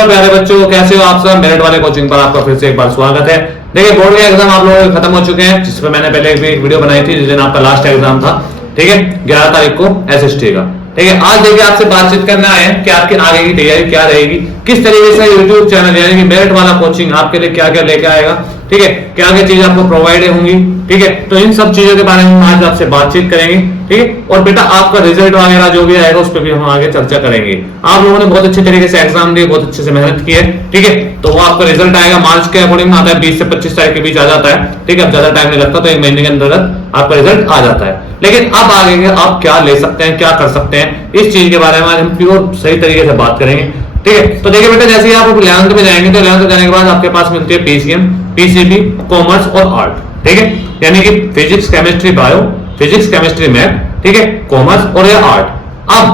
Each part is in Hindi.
हेलो प्यारे बच्चों, कैसे हो आप सब। मेरिट वाले कोचिंग पर आपका फिर से एक बार स्वागत है। देखिए, बोर्ड के एग्जाम आप लोगों के खत्म हो चुके हैं, जिस पर मैंने पहले एक वीडियो बनाई थी जिस दिन आपका लास्ट एग्जाम था। ठीक है, 11 तारीख को एसएसटी का। ठीक है, आज देखिए आपसे बातचीत करना है कि आपकी आगे की तैयारी क्या रहेगी, किस तरीके से यूट्यूब चैनल यानी कि मेरिट वाला कोचिंग आपके लिए क्या क्या लेके आएगा। ठीक है, क्या क्या चीजें आपको प्रोवाइड होंगी। ठीक है, तो इन सब चीजों के बारे में आज आपसे बातचीत करेंगे। ठीक है, और बेटा आपका रिजल्ट वगैरह जो भी आएगा उस पर भी हम आगे चर्चा करेंगे। आप लोगों ने बहुत अच्छे तरीके से एग्जाम दिए, बहुत अच्छे से मेहनत की है। ठीक है, तो वो आपका रिजल्ट आएगा मार्च के अकॉर्डिंग आता है, 20 से 25 तारीख के बीच आ जाता है। ठीक है, अब ज्यादा टाइम नहीं लगता, तो एक महीने के अंतर्गत आपका रिजल्ट आ जाता है। लेकिन अब आगे आप क्या ले सकते हैं, क्या कर सकते हैं, इस चीज के बारे में आज हम प्योर सही तरीके से बात करेंगे। ठीक है, तो देखिए बेटा, जैसे ही आप 11th में जाएंगे तो 11th में जाने के बाद आपके पास मिलती है पीसीएम, पीसीबी, कॉमर्स और आर्ट। ठीक है, यानी कि physics, chemistry, bio, physics, chemistry, math, ठीक है, कॉमर्स और ये आर्ट। अब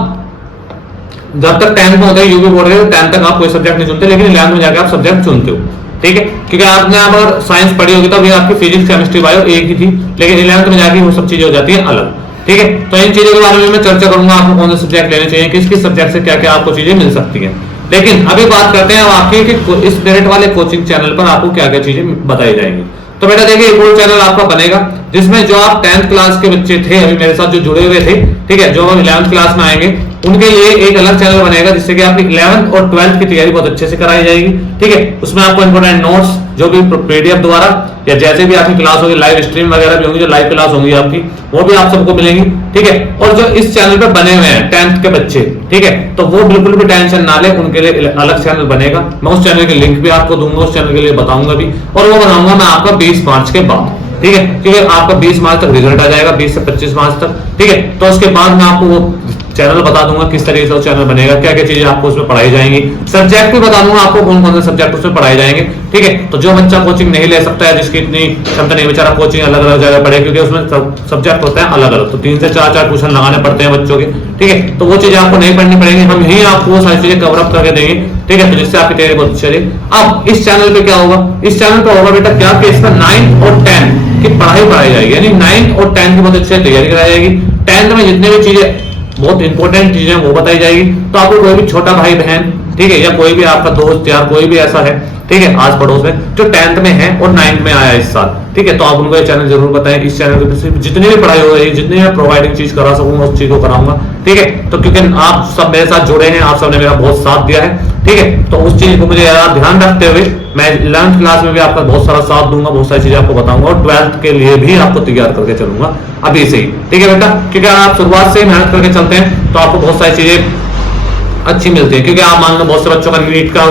जब तक 10th में होता है यूपी बोर्ड के, 10th तक आप कोई सब्जेक्ट नहीं चुनते, लेकिन 11th में जाकर आप सब्जेक्ट चुनते हो। ठीक है, क्योंकि आपने अगर साइंस पढ़ी होगी तब ये आपकी फिजिक्स, केमिस्ट्री, बायो एक ही थी, लेकिन 11th में जाकर वो सब चीजें हो जाती है अलग। ठीक है, तो इन चीजों के बारे में मैं चर्चा करूंगा, आपको कौन से सब्जेक्ट लेने चाहिए, किस किस सब्जेक्ट से क्या क्या आपको चीजें मिल सकती है। लेकिन अभी बात करते हैं आपकी कि इस मेरिट वाले कोचिंग चैनल पर आपको क्या क्या चीजें बताई जाएंगी। तो बेटा देखिए, एक और चैनल आपका बनेगा जिसमें जो आप 10th क्लास के बच्चे थे अभी मेरे साथ जो जुड़े हुए थे, ठीक है, जो अब 11th क्लास में आएंगे उनके लिए एक अलग चैनल बनेगा, जिससे कि आपकी 11th और 12th की तैयारी बहुत अच्छे से कराई जाएगी। ठीक है, उसमें आपको इंपोर्टेंट नोट्स जो भी पीडीएफ द्वारा या जैसे भी आपकी क्लास होगी, लाइव स्ट्रीम वगैरह भी होंगी, जो लाइव क्लास होंगी आपकी वो भी आप सबको मिलेंगी। ठीक है, और जो इस चैनल पे बने हुए हैं 10th के बच्चे, ठीक है, तो वो बिल्कुल भी टेंशन ना ले, उनके लिए अलग चैनल बनेगा। मैं उस चैनल की लिंक भी आपको दूंगा, उस चैनल के लिए बताऊंगा भी, और वो बनाऊंगा मैं आपका 20 मार्च के बाद। ठीक है, क्योंकि आपका 20 मार्च तक रिजल्ट आ जाएगा, 20 से 25 मार्च तक। ठीक है, तो उसके बाद मैं आपको वो चैनल बता दूंगा किस तरीके से वो चैनल बनेगा, क्या क्या चीजें आपको उसमें पढ़ाई जाएंगी, सब्जेक्ट भी बता दूंगा आपको कौन कौन से सब्जेक्ट उसमें पढ़ाए जाएंगे। ठीक है, तो जो बच्चा कोचिंग नहीं ले सकता है, जिसकी इतनी क्षमता नहीं, बेचारा कोचिंग अलग अलग जगह पढ़े, क्योंकि उसमें सब्जेक्ट होते हैं अलग अलग, तो 3 से 4 ट्यूशन लगाने पड़ते हैं बच्चों के। ठीक है, तो वो चीजें आपको नहीं पढ़नी पड़ेंगी, हम यही आपको वो सारी चीजें कवर अप करके देंगे। ठीक है, तो जिससे आपकी तैयारी बहुत अच्छी रही। अब इस चैनल पे क्या होगा, इस चैनल पे होगा बेटा क्या कि इसका 9 और 10 की पढ़ाई पढ़ाई जाएगी, यानी 9 और 10 की बहुत अच्छी तैयारी कराई जाएगी। 10th में जितने भी चीजें बहुत इंपॉर्टेंट चीजें वो बताई जाएगी। तो आपको कोई भी छोटा भाई बहन, ठीक है, या कोई भी आपका दोस्त यार कोई भी ऐसा है, ठीक है, आस पड़ोस में जो 10th में है और 9th में आया इस साल, ठीक है, तो आप उनको ये चैनल जरूर बताएं। इस चैनल पे जितनी भी पढ़ाई हो रही है, जितनी मैं प्रोवाइडिंग चीज करा सकूंगा उस चीज को कराऊंगा। ठीक है, तो क्योंकि आप सब मेरे साथ जुड़े हैं, आप सबने मेरा बहुत साथ दिया है। ठीक है, तो उस चीज को मुझे ध्यान रखते हुए मैं 11th क्लास में भी आपका बहुत सारा साथ दूंगा, बहुत सारी चीजें आपको बताऊंगा, और 12th के लिए भी आपको तैयार करके चलूंगा अभी से ही। ठीक है बेटा, क्योंकि आप शुरुआत से ही मेहनत करके चलते हैं तो आपको बहुत सारी चीजें अच्छी मिलती है। क्योंकि आप मान लो बहुत से बच्चों का नीट का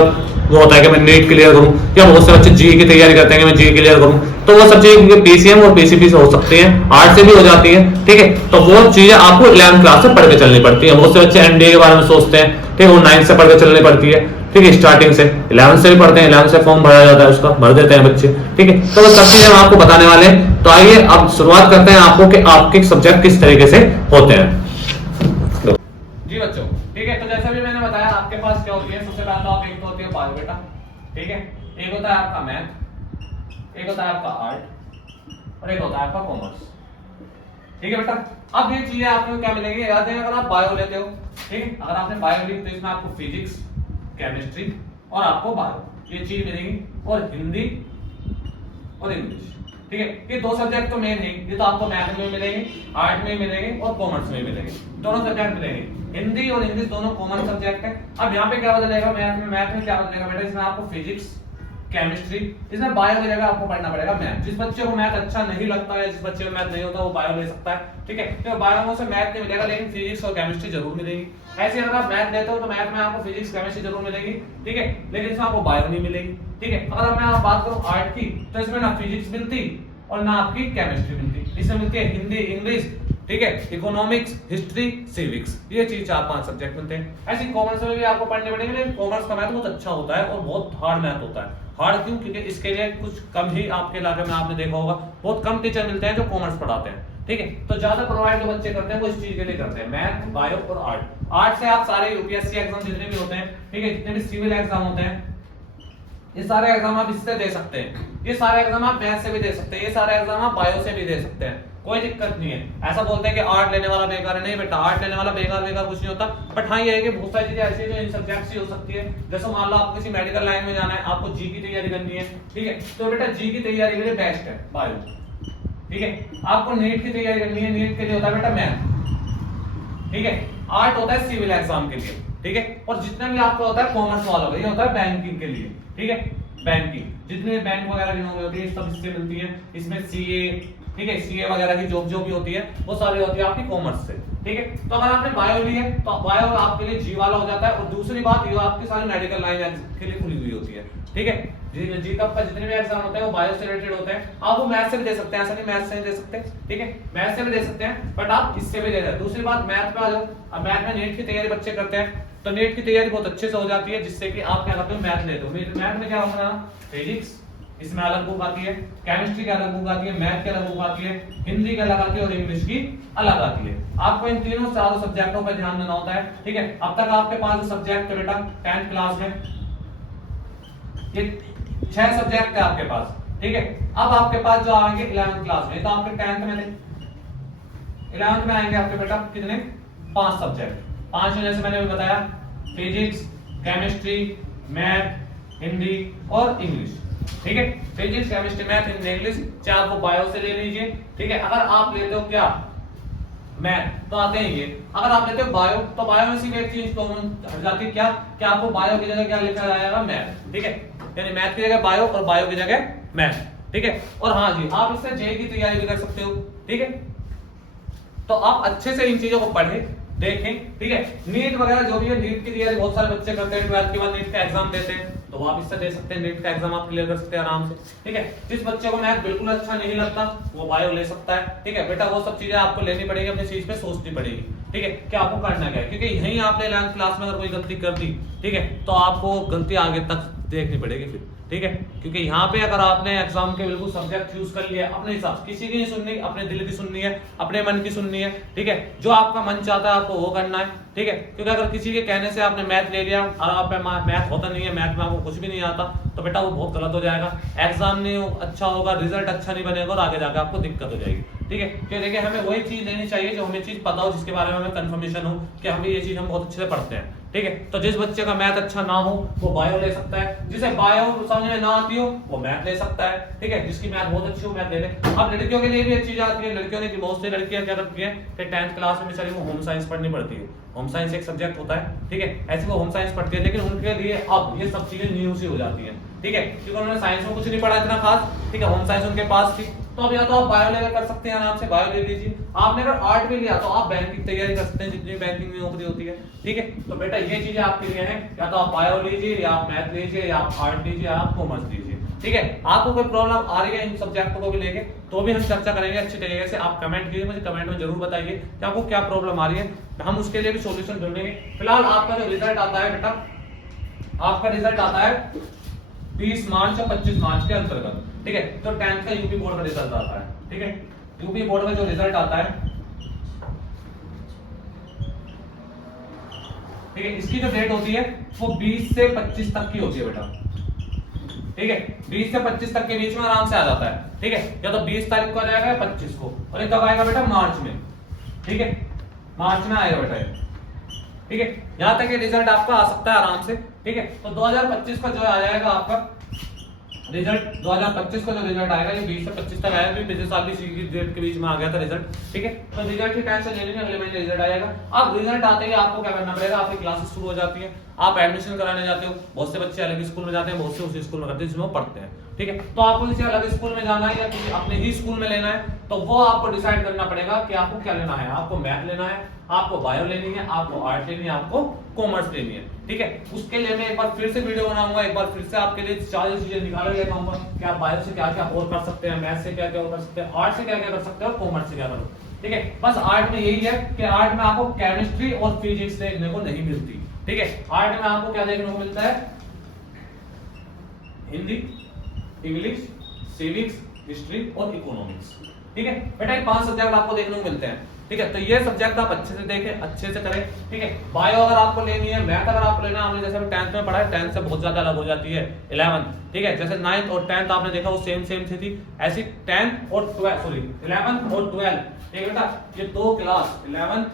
वो होता है कि मैं नीट क्लियर करूं, या बहुत से बच्चे जी की तैयारी करते हैं कि मैं जी क्लियर करूं, तो वो सब चीजें क्योंकि पीसीएम और पीसीबी से हो सकती है, आर्ट से भी हो जाती है। ठीक है, तो वो चीजें आपको 11th क्लास से पढ़ के चलनी पड़ती है। बहुत से बच्चे एनडीए के बारे में सोचते हैं, ठीक है, वो 9th से पढ़ के चलनी पड़ती है। ठीक है, स्टार्टिंग से 11th से भी पढ़ते हैं, 11th से फॉर्म भरा जाता है, उसका भर देते हैं बच्चे। ठीक है, तो वो सब चीजें हम आपको बताने वाले हैं। तो आइए अब शुरुआत करते हैं आपको कि आपके सब्जेक्ट किस तरीके से होते हैं। जी बच्चों, ठीक है, तो जैसा भी मैंने बताया आपके पास क्या होती है, सबसे पहले तो आप एक तो होती है बायो बेटा, ठीक है, एक होता है आपका मैथ, एक होता है आपका आर्ट और एक होता है आपका कॉमर्स। ठीक है बेटा, अब ये चीजें आपको क्या मिलेंगी, याद है, अगर आप बायो लेते हो, ठीक है, अगर आपने बायो ली तो इसमें आपको फिजिक्स, केमिस्ट्री और आपको बायो ये चीज मिलेगी, और हिंदी और इंग्लिश। ठीक है, ये दो सब्जेक्ट तो मेन है, ये तो आपको मैथ में मिलेंगे, आर्ट में मिलेंगे और कॉमर्स में मिलेंगे, दोनों सब्जेक्ट मिलेंगे। हिंदी और इंग्लिश दोनों कॉमन सब्जेक्ट है। अब यहाँ पे क्या बदलेगा, मैथ में क्या बदलेगा बेटा, इसमें आपको फिजिक्स, केमिस्ट्री, इसमें बायो की जगह आपको पढ़ना पड़ेगा मैथ। जिस बच्चे को मैथ अच्छा नहीं लगता है, जिस बच्चे को मैथ नहीं होता, वो बायो ले सकता है। ठीक है, तो बायो से मैथ नहीं मिलेगा, लेकिन फिजिक्स और केमिस्ट्री जरूर मिलेगी। ऐसे अगर आप मैथ लेते हो तो मैथ में आपको फिजिक्स केमिस्ट्री जरूर मिलेगी, ठीक है, लेकिन इसमें आपको बायो नहीं मिलेगी। ठीक है, अगर मैं बात करूं आर्ट की, तो इसमें ना फिजिक्स मिलती और ना आपकी केमिस्ट्री मिलती, इसमें मिलती है हिंदी, इंग्लिश, ठीक है, इकोनॉमिक्स, हिस्ट्री, सिविक्स, ये चीज 4-5 सब्जेक्ट मिलते हैं। ऐसी कॉमर्स में भी आपको पढ़ने पड़ेंगे, लेकिन कॉमर्स का मैथ बहुत अच्छा होता है और बहुत हार्ड मैथ होता है। हार्ड क्यों, क्योंकि इसके लिए कुछ कम ही आपके इलाके में आपने देखा होगा, बहुत कम टीचर मिलते हैं जो कॉमर्स पढ़ाते हैं। ठीक है, तो ज्यादा प्रोवाइड जो बच्चे करते हैं वो इस चीज के लिए करते हैं, मैथ, बायो और आर्ट। आर्ट से आप सारे यूपीएससी एग्जाम जितने भी होते हैं, ठीक है, जितने भी सिविल एग्जाम होते हैं, ये सारे एग्जाम आप इससे दे सकते हैं, ये सारे एग्जाम आप मैथ से भी दे सकते हैं, ये सारे एग्जाम आप बायो से भी दे सकते हैं। कोई दिक्कत नहीं है। ऐसा बोलते हैं कि आर्ट लेने वाला बेकार है, नहीं बेटा, आर्ट लेने वाला बेकार कुछ नहीं होता। बट हाँ ये है कि बहुत सारी चीजें ऐसी है जो इन सब्जेक्ट से हो सकती है। जैसे मान लो आपको किसी मेडिकल लाइन में जाना है, आपको जी की तैयारी करनी है, ठीक है, तो बेटा जी की तैयारी के लिए बेस्ट है बायो, ठीक है। आपको नीट की तैयारी करनी है, नीट के लिए होता है बेटा मैथ, ठीक है। आर्ट होता है सिविल एग्जाम के लिए, ठीक है। और जितना भी आपका होता है कॉमर्स वालों का, ये होता है बैंकिंग के लिए, ठीक है। बैंकिंग जितने बैंक वगैरह की नौकरी होती है सब इससे मिलती है। इसमें सीए, ठीक है, सीए वगैरह की जॉब जो भी होती है वो सारी होती है आपकी कॉमर्स से, ठीक है। तो अगर आपने बायो ली है तो बायो आपके लिए जी वाला हो जाता है। और दूसरी बात ये आपकी सारी मेडिकल लाइन के लिए खुली हुई होती है, ठीक है। जी कप का जितने भी एग्जाम होते हैं वो बायो से रिलेटेड होते हैं। आप वो मैथ से भी दे सकते हैं, ऐसा नहीं मैथ से नहीं दे सकते, ठीक है, मैथ से भी दे सकते हैं, बट आप इससे भी दे सकते हैं। दूसरी बात मैथ पे आ जाओ। अब मैथ में नीट की तैयारी बच्चे करते हैं तो नीट की तैयारी बहुत अच्छे से हो जाती है, जिससे कि आप क्या करते हो मैथ लेते हो। मैथ में क्या होगा, फिजिक्स इसमें अलग बुक आती है, केमिस्ट्री की अलग बुक आती है, मैथ की अलग बुक आती है, हिंदी की अलग आती है और इंग्लिश की अलग आती है। आपको इन तीनों चारों सब्जेक्टों पर ध्यान देना होता है, ठीक है। अब तक आपके पास जो सब्जेक्ट है बेटा 10th क्लास में ये 6 सब्जेक्ट है आपके पास, ठीक है। अब आपके पास जो आएंगे 11th क्लास में, तो आपके 10th में 11th में आएंगे आपके बेटा कितने, 5 सब्जेक्ट। 5 में जैसे मैंने अभी बताया, फिजिक्स, केमिस्ट्री, मैथ, हिंदी और इंग्लिश, ठीक है। Physics, chemistry, math, Hindi, English, 4 को बायो से ले लीजिए, ठीक है। अगर आप लेते हो क्या मैथ तो आते हैं ये। अगर आप लेते हो बायो तो बायो में सिर्फ एक चीज कॉमन हट जाती है, क्या कि आपको बायो की जगह क्या लिखा जाएगा, मैथ, ठीक है। यानी मैथ की जगह बायो और बायो की जगह मैथ, ठीक है। और हाँ जी, आप इससे जेईई की तैयारी भी कर सकते हो, ठीक है। तो आप अच्छे से इन चीजों को पढ़ें, देखें, ठीक है। नीट वगैरह जो भी है, नीट की तैयारी बहुत सारे बच्चे करते हैं, 12th के बाद नीट का एग्जाम देते हैं, तो आप इससे दे सकते हैं, नीट का एग्जाम आप क्लियर कर सकते हैं आराम से, ठीक है। जिस बच्चे को मैथ बिल्कुल अच्छा नहीं लगता वो बायो ले सकता है, ठीक है। बेटा वो सब चीजें आपको लेनी पड़ेगी, अपनी चीज पे सोचनी पड़ेगी, ठीक है, कि आपको करना क्या है। क्योंकि यहीं आपने 11th क्लास में अगर कोई गलती कर दी, ठीक है, तो आपको गलती आगे तक देखनी पड़ेगी फिर, ठीक है। क्योंकि यहाँ पे अगर आपने एग्जाम के बिल्कुल सब्जेक्ट चूज कर लिया अपने हिसाब से, किसी की नहीं सुननी, अपने दिल की सुननी है, अपने मन की सुननी है, ठीक है। जो आपका मन चाहता है आपको वो करना है, ठीक है। क्योंकि अगर किसी के कहने से आपने मैथ ले लिया और आप पे मैथ होता नहीं है, मैथ में आपको कुछ भी नहीं आता, तो बेटा वो बहुत गलत हो जाएगा, एग्जाम नहीं अच्छा होगा, रिजल्ट अच्छा नहीं बनेगा और आगे जाकर आपको दिक्कत हो जाएगी, ठीक है। क्योंकि देखिए हमें वही चीज लेनी चाहिए जो हमें चीज पता हो, जिसके बारे में हमें कंफर्मेशन हो कि हमें ये चीज हम बहुत अच्छे से पढ़ते हैं, ठीक है। तो जिस बच्चे का मैथ अच्छा ना हो वो बायो ले सकता है, जिसे बायो समझ में ना आती हो वो मैथ ले सकता है, ठीक है। जिसकी मैथ बहुत अच्छी हो मैथ ले ले। अब लड़कियों के लिए भी एक चीज आती है, लड़कियों ने बहुत सी लड़कियां क्या करती है कि 10th क्लास में बेचारी वो होम साइंस पढ़नी पड़ती है, होम साइंस एक सब्जेक्ट होता है, ठीक है। ऐसे वो होम साइंस पढ़ती है, लेकिन उनके लिए अब ये सब चीजें न्यू सी हो जाती है, ठीक है। क्योंकि उन्होंने साइंस में कुछ नहीं पढ़ा इतना खास, ठीक है, होम साइंस उनके पास थी, तो अब या तो आप बायो लेकर कर सकते हैं, आराम से बायो ले लीजिए। आपने अगर आर्ट भी लिया तो आप बैंकिंग तैयारी कर सकते हैं, जितनी बैंकिंग में नौकरी होती है, ठीक है। तो बेटा ये चीजें आपके लिए हैं, या तो आप बायो लीजिए, या आप मैथ लीजिए, या आप आर्ट लीजिए, या आप कॉमर्स लीजिए, ठीक है। आपको कोई प्रॉब्लम आ रही है इन सब्जेक्टों को भी लेके तो भी हम चर्चा करेंगे अच्छी तरीके से। आप कमेंट कीजिए, मुझे कमेंट में जरूर बताइए कि आपको क्या प्रॉब्लम आ रही है, हम उसके लिए भी सॉल्यूशन ढूंढेंगे। फिलहाल आपका जो रिजल्ट आता है बेटा, आपका रिजल्ट आता है 20 मार्च और 25 मार्च के अंतर्गत, ठीक है। तो 10th का यूपी बोर्ड का रिजल्ट आता है, ठीक है। यूपी बोर्ड में जो रिजल्ट आता है, ठीक है, इसकी जो डेट होती है वो 20 से 25 तक की होती है बेटा, ठीक है। 20 से 25 तक के बीच में आराम से आ जाता है, ठीक है। या तो 20 तारीख को आ जाएगा या 25 को, और ये कब आएगा बेटा, मार्च में, ठीक है, मार्च में आएगा बेटा, ठीक है। यहां तक ये रिजल्ट आपका आ सकता है आराम से, ठीक है। तो 2025 का जो आ जाएगा आपका रिजल्ट, 2025 का जो रिजल्ट आएगा ये 20 से 25 तक आएगा, क्योंकि पिछले साल भी इसी की डेट के बीच में आ गया था रिजल्ट, ठीक है। तो रिजल्ट की टेंशन लेनी नहीं, अगले महीने रिजल्ट आएगा। अब रिजल्ट आते ही आपको क्या करना पड़ेगा, आपकी क्लासेस शुरू हो जाती है, आप एडमिशन कराने जाते हो। बहुत से बच्चे अलग स्कूल में जाते हैं, बहुत से उसी स्कूल में करते हैं जिसमें वो पढ़ते हैं, ठीक है। तो आपको किसी अलग स्कूल में जाना है या किसी अपने ही स्कूल में लेना है, तो वो आपको डिसाइड करना पड़ेगा कि आपको क्या लेना है। आपको मैथ लेना है, आपको बायो लेनी है, आपको आर्ट लेनी है, आपको कॉमर्स लेनी है, ठीक है। उसके लिए मैं एक बार फिर से वीडियो बनाऊंगा, एक बार फिर से आपके लिए 40 चीजें निकाल के बताऊंगा कि आप बायो से क्या क्या और कर सकते हैं, मैथ से क्या क्या और कर सकते हैं, आर्ट से क्या क्या कर सकते हैं और कॉमर्स से क्या करो, ठीक है। बस आर्ट में यही है कि आर्ट में आपको केमिस्ट्री और फिजिक्स देखने को नहीं मिलती, ठीक है। आर्ट में आपको क्या देखने को मिलता है, हिंदी, इंग्लिश, सिविक्स, हिस्ट्री और इकोनॉमिक्स, ठीक है बेटा। ये 5 सब्जेक्ट आपको देखने को मिलते हैं। ठीक है। तो ये सब्जेक्ट आप अच्छे से देखें, अच्छे से करें, ठीक है। बायो अगर आपको लेनी है, मैथ अगर आपको लेना है, आपने जैसे 10th में पढ़ा है, 10th से बहुत ज्यादा अलग हो जाती है 11th, ठीक है। जैसे 9th और 10th आपने देखा वो सेम सेम थी, ऐसी 10th और 12 सॉरी 11th और 12, ठीक है बेटा, ये दो क्लास 11th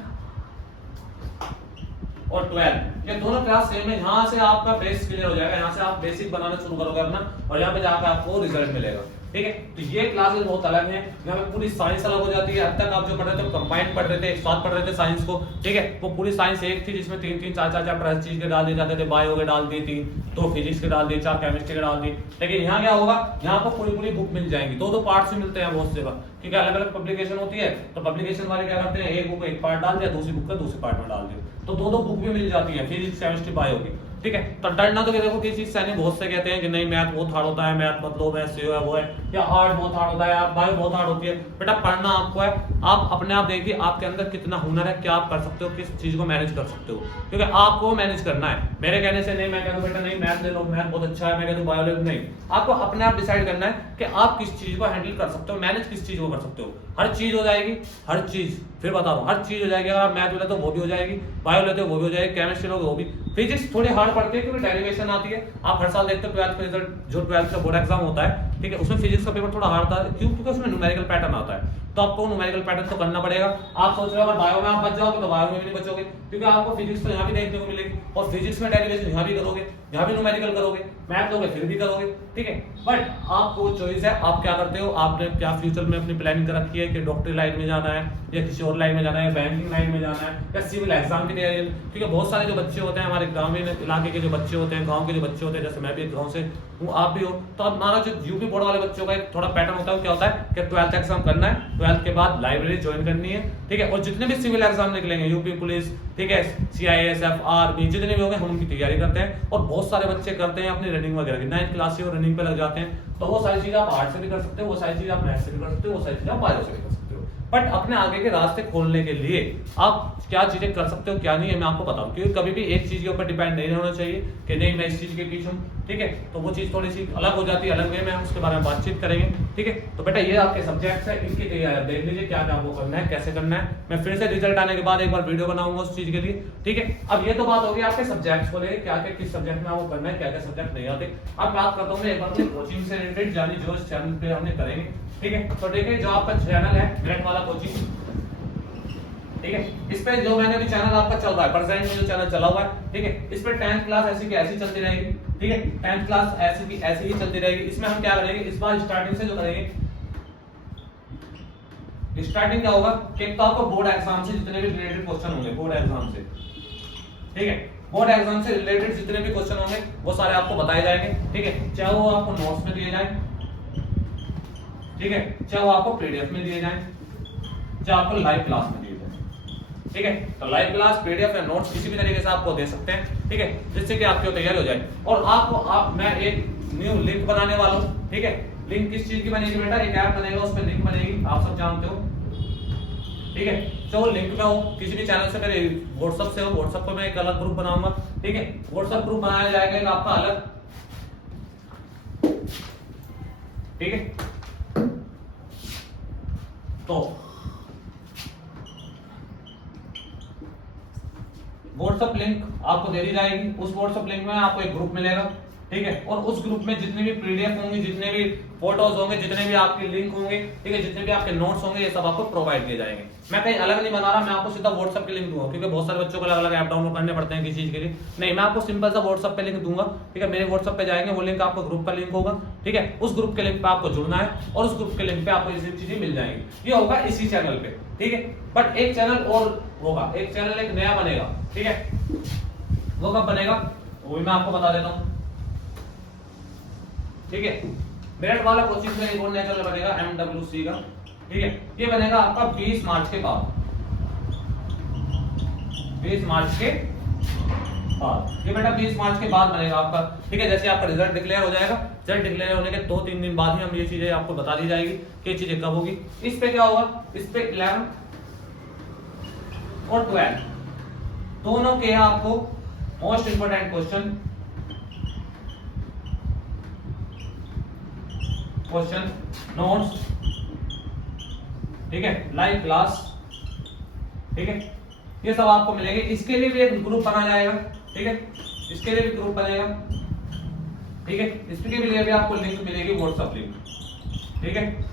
और 12 ये दोनों क्लास सेम है। यहाँ से आपका बेस क्लियर हो जाएगा, यहाँ से आप बेसिक बनाना शुरू करोगे अपना, और यहाँ पे जाकर आपको रिजल्ट मिलेगा, ठीक है। तो ये क्लासेस बहुत अलग हैं, यहाँ पे पूरी साइंस अलग हो जाती है। अब तक आप जो पढ़ रहे थे कंबाइंड पढ़ रहे थे, एक साथ पढ़ रहे थे साइंस को, ठीक है। वो पूरी साइंस एक थी जिसमें 3-3 4-4 चैप्टर हर चीज के डाल दिए जाते थे, बायो के डाल दिए 3, 2 फिजिक्स के डाल दिए, 4 केमिस्ट्री के डाल दिए। लेकिन यहाँ क्या होगा, यहाँ आपको पूरी पूरी बुक मिल जाएंगी, 2-2 पार्ट में मिलते हैं बहुत जगह, क्योंकि अलग अलग पब्लिकेशन होती है। तो पब्लिकेशन वाले क्या करते हैं, एक बुक एक पार्ट डाल दिया, दूसरी बुक का दूसरे पार्ट में डाल दिया, तो 2-2 बुक भी मिल जाती है फिजिक्स केमिस्ट्री बायो की, ठीक है। तो डरना तो देखो किसी चीज से, बहुत से कहते हैं कि नहीं मैथ बहुत हार्ड होता है, मैथ मत लो, मैथ से वो है, या आर्ट बहुत हार्ड होता है, आप बायो बहुत हार्ड होती है। बेटा पढ़ना आपको है, आप अपने आप देखिए आपके अंदर कितना हुनर है, क्या आप कर सकते हो, किस चीज को मैनेज कर सकते हो, क्योंकि आपको मैनेज करना है। मेरे कहने से नहीं, मैं कहता हूं बेटा नहीं मैथ ले लो, मैथ बहुत अच्छा है, मैं कहता हूं बायो ले लो, नहीं, आपको अपने आप डिसाइड करना है कि आप किस चीज को हैंडल कर सकते हो, मैनेज किस चीज को कर सकते हो। हर चीज हो जाएगी, हर चीज, फिर बता रहा हूं, हर चीज हो जाएगी। अगर आप मैथ लेते हो वो भी हो जाएगी, बायो लेते हो वो भी हो जाएगी, केमिस्ट्री लोगे वो भी। फिजिक्स थोड़ी हार्ड पड़ती है क्योंकि डेरिवेशन आती है। आप हर साल देखते हो 12th का रिजल्ट, जो 12th का बोर्ड एग्जाम होता है, ठीक है, उसमें फिजिक्स का पेपर थोड़ा हार्ड था, क्यों, क्योंकि उसमें न्यूमेरिकल पैटर्न आता है, तो आपको न्यूमेरिकल पैटर्न तो करना पड़ेगा। आप सोच रहे हो अगर बायो में आप बच जाओगे तो बायो में भी नहीं बचोगे, क्योंकि आपको फिजिक्स तो यहाँ भी देखने को मिलेगी, और फिजिक्स में डेरिवेशन यहाँ भी करोगे, यहाँ भी न्यूमेरिकल करोगे, मैथ लोगे फिर भी करोगे, ठीक है। बट आपको चॉइस है, आप क्या करते हो, आपने क्या फ्यूचर में अपनी प्लानिंग कर रखी है कि डॉक्टरी लाइन में जाना है, या किसी और लाइन में जाना है, बैंकिंग लाइन में जाना है, या सिविल एग्जाम की तैयारी। क्योंकि बहुत सारे जो बच्चे होते हैं हमारे ग्रामीण इलाके के जो बच्चे होते हैं, गाँव के जो बच्चे होते हैं, जैसे मैं भी गाँव से हूँ, आप भी हो, तो हमारा जो यूपी बोर्ड वाले बच्चों का एक थोड़ा पैटर्न होता है, क्या होता है कि 12th एग्जाम करना है, 12th के बाद लाइब्रेरी ज्वाइन करनी है, ठीक है, और जितने भी सिविल एग्जाम निकलेंगे, यूपी पुलिस, ठीक है, CISF आर्मी, जितने भी होंगे हम उनकी तैयारी करते हैं। और बहुत सारे बच्चे करते हैं अपनी रनिंग वगैरह की, 9th क्लास से रनिंग पे लग जाते हैं। तो वो सारी चीज आप आर्ट से भी कर सकते हो, वो सारी चीज आप मैथ से भी कर सकते हो, वो सारी चीज आप बायो से भी कर सकते हो। बट अपने आगे के रास्ते खोलने के लिए आप क्या चीजें कर सकते हो क्या नहीं है मैं आपको बताऊं, क्योंकि कभी भी एक चीज के ऊपर डिपेंड नहीं होना चाहिए कि नहीं मैं इस चीज के पीछे हूं, ठीक है। तो वो चीज थोड़ी सी अलग हो जाती है, अलग वे में हम उसके बारे में बातचीत करेंगे, ठीक है। तो बेटा ये आपके सब्जेक्ट्स है, इनकी तैयारी देख लीजिए क्या क्या आपको करना है, कैसे करना है। मैं फिर से रिजल्ट आने के बाद एक बार वीडियो बनाऊंगा उस चीज के लिए, ठीक है। अब ये तो बात होगी आपके सब्जेक्ट्स को लेकर, क्या क्या किस सब्जेक्ट में आपको करना है, क्या क्या सब्जेक्ट नहीं आते। अब बात करता हूँ मैं एक बार कोचिंग से रिलेटेड, यानी जो इस चैनल पे हमने करेंगे, ठीक है। तो देखिए जो आपका चैनल है ग्रेट वाला कोचिंग, ठीक है, इस पे जो मैंने भी चैनल आपका चल रहा है, प्रेजेंट में जो चैनल चला हुआ है, ठीक है, इस पे 10th क्लास ऐसी की ऐसी चलती रहेगी, ठीक है, 10th क्लास ऐसी की ऐसी ही चलती रहेगी। इसमें हम क्या करेंगे, इस बार स्टार्टिंग से जो करेंगे, स्टार्टिंग क्या होगा कि एक तो आपको बोर्ड एग्जाम से जितने भी रिलेटेड क्वेश्चन होंगे, बोर्ड एग्जाम से, ठीक है, बोर्ड एग्जाम से रिलेटेड जितने भी क्वेश्चन होंगे वो सारे आपको बताए जाएंगे, ठीक है, चाहे वो आपको नोट्स में दिए जाए, ठीक है, चाहे वो आपको PDF में दिए जाए, चाहे आपको लाइव क्लास में दिए जाए, ठीक है। तो लाइव क्लास, PDF या नोट्स किसी भी तरीके से आपको दे सकते हैं, ठीक है, जिससे कि आपकी तैयारी हो जाए। और आपको मैं एक न्यू लिंक बनाने वाला हूं, ठीक है। लिंक किस चीज की बनेगी बेटा, एक ऐप बनेगा, उस पर लिंक बनेगी, आप सब जानते हो, ठीक है। जो लिंक में हो किसी भी चैनल से, मेरे WhatsApp से हो, WhatsApp पर मैं एक अलग ग्रुप बनाऊंगा, ठीक है, WhatsApp ग्रुप बनाया जाएगा एक आपका अलग, ठीक है। तो WhatsApp लिंक आपको दे दी जाएगी, उस WhatsApp लिंक में आपको एक ग्रुप मिलेगा, ठीक है, और उस ग्रुप में जितने भी PDF होंगे, जितने भी फोटोज होंगे, जितने भी आपके लिंक होंगे, ठीक है, जितने भी आपके नोट्स होंगे, ये सब आपको प्रोवाइड किए जाएंगे। मैं कहीं अलग नहीं बना रहा, मैं आपको सीधा WhatsApp के लिंक दूंगा, क्योंकि बहुत सारे बच्चों को अलग अलग ऐप डाउनलोड करने पड़ते हैं किसी चीज के लिए, नहीं मैं आपको सिंपल सा WhatsApp पे लिंक दूंगा, ठीक है। मेरे WhatsApp पे जाएंगे, वो लिंक आपको ग्रुप का लिंक होगा, ठीक है, उस ग्रुप के लिंक पे आपको जुड़ना है, और उस ग्रुप के लिंक पे आपको ये सब चीजें मिल जाएंगी। ये होगा इसी चैनल पे, ठीक है। बट एक चैनल और होगा, एक चैनल एक नया बनेगा, ठीक है, वो कब बनेगा वो भी मैं आपको बता देता हूं, ठीक है। मेरिट वाला कोचिंग में एक और नया चैनल बनेगा MWC का, ठीक है, ये बनेगा आपका 20 मार्च के बाद, 20 मार्च के बाद, ये बेटा 20 मार्च के बाद बनेगा आपका, ठीक है। जैसे आपका रिजल्ट डिक्लेयर हो जाएगा, रिजल्ट डिक्लेयर होने के 2-3 दिन बाद ही हम ये चीजें आपको बता दी जाएगी कि ये चीजें कब होगी। इस पे क्या होगा, इस पे 11 और 12 दोनों के आपको मोस्ट इंपोर्टेंट क्वेश्चन नोट्स, ठीक है, लाइव क्लास ठीक है, ये सब आपको मिलेंगे। इसके लिए भी एक ग्रुप बना जाएगा, ठीक है, इसके लिए भी ग्रुप बनेगा, ठीक है, इसके लिए भी आपको लिंक मिलेगी, व्हाट्सएप लिंक, ठीक है।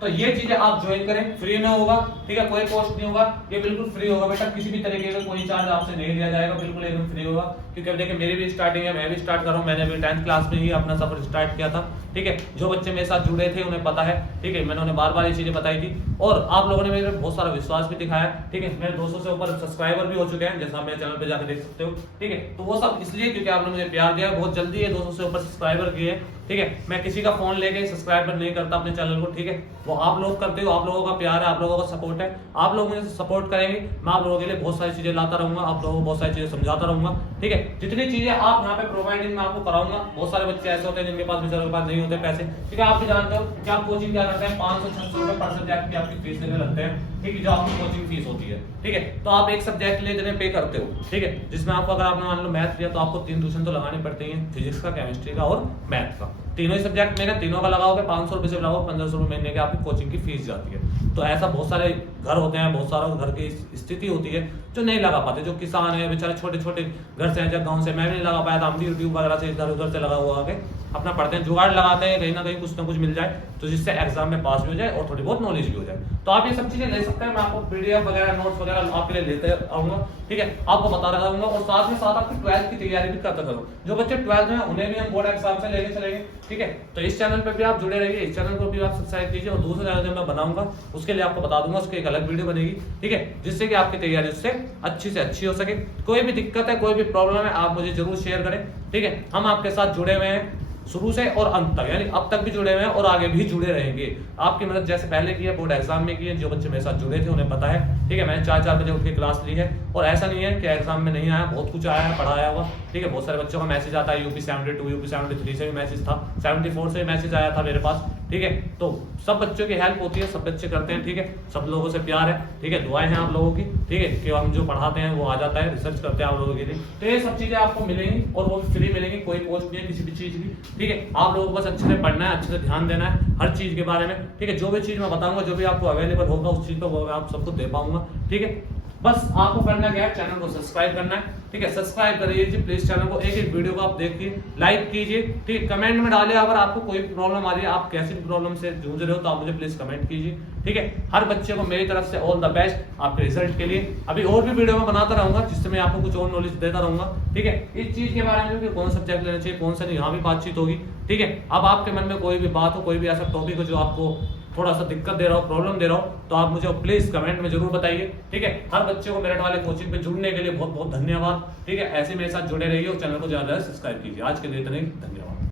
तो ये चीजें आप ज्वाइन करें, फ्री में होगा, ठीक है, कोई कॉस्ट नहीं होगा, ये बिल्कुल फ्री होगा बेटा, किसी भी तरीके का कोई चार्ज आपसे नहीं लिया जाएगा, बिल्कुल एकदम फ्री होगा। क्योंकि अब देखिए मेरी भी स्टार्टिंग है, मैं भी स्टार्ट कर रहा हूँ, मैंने भी 10th क्लास में ही अपना सफर स्टार्ट किया था, ठीक है। जो बच्चे मेरे साथ जुड़े थे उन्हें पता है, ठीक है, मैंने उन्हें बार बार ये चीजें बताई थी, और आप लोगों ने मेरे बहुत सारा विश्वास भी दिखाया, ठीक है। मेरे 200 से ऊपर सब्सक्राइबर भी हो चुके हैं, जैसा आप मेरे चैनल पे जाकर देख सकते हो, ठीक है। तो वो सब इसलिए क्योंकि आपने मुझे प्यार दिया, बहुत जल्दी ये 200 से ऊपर सब्सक्राइबर किए, ठीक है। मैं किसी का फोन लेके सब्सक्राइबर नहीं करता अपने चैनल को, ठीक है, वो आप लोग करते हो, आप लोगों का प्यार है, आप लोगों का सपोर्ट है, आप लोग मुझे सपोर्ट करेंगे, मैं आप लोगों के लिए बहुत सारी चीजें लाता रहूंगा, आप लोगों को बहुत सारी चीजें समझाता रहूंगा, ठीक है। जितनी चीजें आप यहाँ पे प्रोवाइडिंग मैं आपको कराऊंगा, बहुत सारे बच्चे ऐसे होते हैं जिनके पास बेचारों के पास नहीं होते पैसे, ठीक है। आप भी जानते हो कि आप कोचिंग क्या करते हैं, 500-600 रुपए पर सब्जेक्ट की आपकी फीस लेने लगते हैं, ठीक है, जो आपकी कोचिंग फीस होती है, ठीक है। तो आप एक सब्जेक्ट ले जिन्हें पे करते हो, ठीक है, जिसमें आपको अगर आपने मान लो मैथ लिया तो आपको 3 ट्यूशन तो लगानी पड़ती है, फिजिक्स का, केमिस्ट्री का और मैथ का, तीनों ही सब्जेक्ट मेरे, तीनों का लगाओगे 500 रुपए से लगाओ, 1500 रुपए महीने की आपकी कोचिंग की फीस जाती है। तो ऐसा बहुत सारे घर होते हैं, बहुत सारा घर की स्थिति होती है जो नहीं लगा पाते, जो किसान है बेचारे, छोटे छोटे घर से हैं, जब गाँव से, मैं भी नहीं लगा पाया था, हम भी यूट्यूब वगैरह से इधर उधर से लगा हुआ आके अपना पढ़ते हैं, जुगाड़ लगाते हैं, कहीं ना कहीं कुछ ना कुछ मिल जाए तो जिससे एग्जाम में पास भी हो जाए और थोड़ी बहुत नॉलेज भी हो जाए। तो आप ये सब चीजें ले सकते हैं, मैं आपको पीडीएफ वगैरह, नोट्स वगैरह आपके लिए लेते आऊंगा, ठीक है, आपको बता रहा हूँ, और साथ में साथ आपकी 12th की तैयारी भी करता करूँ। जो बच्चे 12th में उन्हें भी हम बोर्ड एग्जाम से लेके चलेंगे, ठीक है। तो इस चैनल पे भी आप जुड़े रहिए, इस चैनल को भी आप सब्सक्राइब कीजिए, और दूसरा चैनल जो मैं बनाऊंगा उसके लिए आपको बता दूंगा, उसकी एक अलग वीडियो बनेगी, ठीक है, जिससे कि आपकी तैयारी उससे अच्छी से अच्छी हो सके। कोई भी दिक्कत है, कोई भी प्रॉब्लम है, आप मुझे जरूर शेयर करें, ठीक है। हम आपके साथ जुड़े हुए हैं शुरू से और अंत तक, यानी अब तक भी जुड़े हुए हैं और आगे भी जुड़े रहेंगे। आपकी मदद जैसे पहले की है, बोर्ड एग्जाम में की है, जो बच्चे मेरे साथ जुड़े थे उन्हें पता है, ठीक है। मैंने 4-4 बजे उठ के क्लास ली है, और ऐसा नहीं है कि एग्जाम में नहीं आया, बहुत कुछ आया है, पढ़ाया हुआ, ठीक है। बहुत सारे बच्चों का मैसेज आता है, यूपी 72, यूपी 73 से भी मैसेज था, 74 से भी मैसेज आया था मेरे पास, ठीक है। तो सब बच्चों की हेल्प होती है, सब बच्चे करते हैं, ठीक है, सब लोगों से प्यार है, ठीक है, दुआएं हैं आप लोगों की, ठीक है, कि हम जो पढ़ाते हैं वो आ जाता है, रिसर्च करते हैं आप लोगों के लिए। तो ये सब चीजें आपको मिलेंगी, और वो फ्री मिलेंगी, कोई कॉस्ट नहीं है किसी भी चीज की, ठीक है। आप लोगों को बस अच्छे से पढ़ना है, अच्छे से ध्यान देना है हर चीज के बारे में, ठीक है। जो भी चीज मैं बताऊंगा, जो भी आपको अवेलेबल होगा उस चीज को वो मैं आप सबको दे पाऊंगा, ठीक है। बस आपको करना क्या है, चैनल को सब्सक्राइब करना है, ठीक है, सब्सक्राइब करिए प्लीज चैनल को, एक एक वीडियो को आप देखिए, लाइक कीजिए, ठीक है, कमेंट में डालिए अगर आपको कोई प्रॉब्लम आ रही है, आप कैसी प्रॉब्लम से जूझ रहे हो तो आप मुझे प्लीज कमेंट कीजिए, ठीक है। हर बच्चे को मेरी तरफ से ऑल द बेस्ट आपके रिजल्ट के लिए। अभी और भी वीडियो में बनाता रहूंगा जिससे मैं आपको कुछ और नॉलेज देता रहूंगा, ठीक है, इस चीज के बारे में कि कौन सा सब्जेक्ट लेना चाहिए, कौन सा नहीं, यहाँ भी बातचीत होगी, ठीक है। अब आपके मन में कोई भी बात हो, कोई भी ऐसा टॉपिक हो जो आपको थोड़ा सा दिक्कत दे रहा हो, प्रॉब्लम दे रहा हो, तो आप मुझे प्लीज कमेंट में जरूर बताइए, ठीक है। हर बच्चे को मेरिट वाले कोचिंग पे जुड़ने के लिए बहुत बहुत धन्यवाद, ठीक है। ऐसे मेरे साथ जुड़े रहिए और चैनल को ज्यादा सब्सक्राइब कीजिए। आज के लिए इतना ही, धन्यवाद।